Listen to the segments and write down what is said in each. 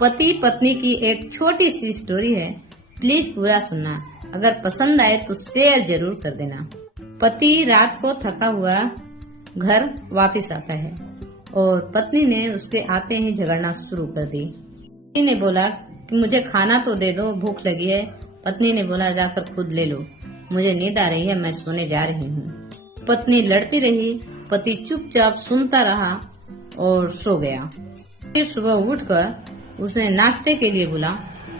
पति पत्नी की एक छोटी सी स्टोरी है, प्लीज पूरा सुनना। अगर पसंद आए तो शेयर जरूर कर देना। पति रात को थका हुआ घर वापस आता है और पत्नी ने उसके आते ही झगड़ना शुरू कर दी। पति ने बोला कि मुझे खाना तो दे दो, भूख लगी है। पत्नी ने बोला जाकर खुद ले लो, मुझे नींद आ रही है, मैं सोने जा रही हूँ। पत्नी लड़ती रही, पति चुपचाप सुनता रहा और सो गया। फिर सुबह उठकर उसने नाश्ते के लिए बोला,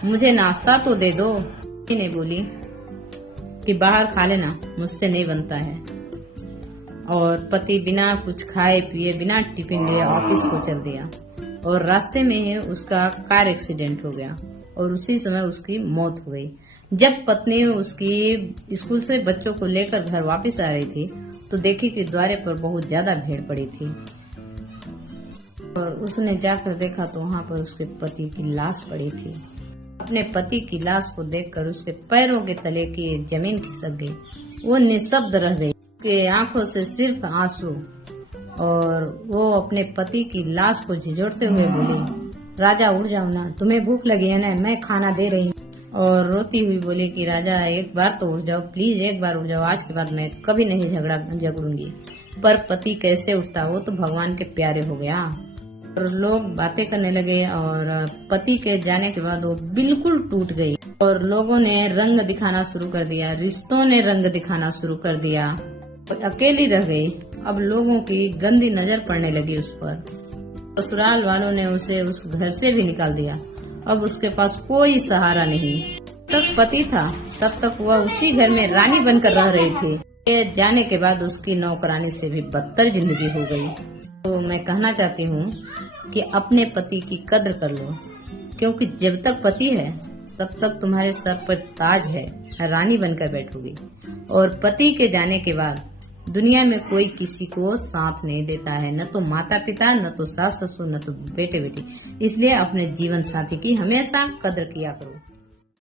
मुझे नाश्ता तो दे दो। पत्नी ने बोली कि बाहर खा लेना, मुझसे नहीं बनता है। और पति बिना कुछ खाए पिए, बिना टिफिन लिए ऑफिस को चल दिया और रास्ते में ही उसका कार एक्सीडेंट हो गया और उसी समय उसकी मौत हो गई। जब पत्नी उसकी स्कूल से बच्चों को लेकर घर वापस आ रही थी तो देखी कि द्वारे पर बहुत ज्यादा भीड़ पड़ी थी और उसने जाकर देखा तो वहाँ पर उसके पति की लाश पड़ी थी। अपने पति की लाश को देखकर उसके पैरों के तले की जमीन खिसक गई। वो निशब्द रह गई, उसके आंखों से सिर्फ आंसू। और वो अपने पति की लाश को झिझोड़ते हुए बोली, राजा उठ जाओ ना, तुम्हें भूख लगी है ना, मैं खाना दे रही हूँ। और रोती हुई बोली कि राजा एक बार तो उठ जाओ, प्लीज एक बार उठ जाओ, आज के बाद मैं कभी नहीं झगड़ूंगी। पर पति कैसे उठता, वो तो भगवान के प्यारे हो गया। और लोग बातें करने लगे और पति के जाने के बाद वो बिल्कुल टूट गई और लोगों ने रंग दिखाना शुरू कर दिया, रिश्तों ने रंग दिखाना शुरू कर दिया। अकेली रह गई। अब लोगों की गंदी नजर पड़ने लगी उस पर। ससुराल वालों ने उसे उस घर से भी निकाल दिया। अब उसके पास कोई सहारा नहीं। तक पति था तब तक वह उसी घर में रानी बनकर रह रही थी। ये जाने के बाद उसकी नौकरानी से भी बदतर जिंदगी हो गई। तो मैं कहना चाहती हूँ कि अपने पति की कद्र कर लो, क्योंकि जब तक पति है तब तक तुम्हारे सर पर ताज है, रानी बनकर बैठोगी। और पति के जाने के बाद दुनिया में कोई किसी को साथ नहीं देता है, न तो माता पिता, न तो सास ससुर, न तो बेटे बेटी। इसलिए अपने जीवन साथी की हमेशा कद्र किया करो।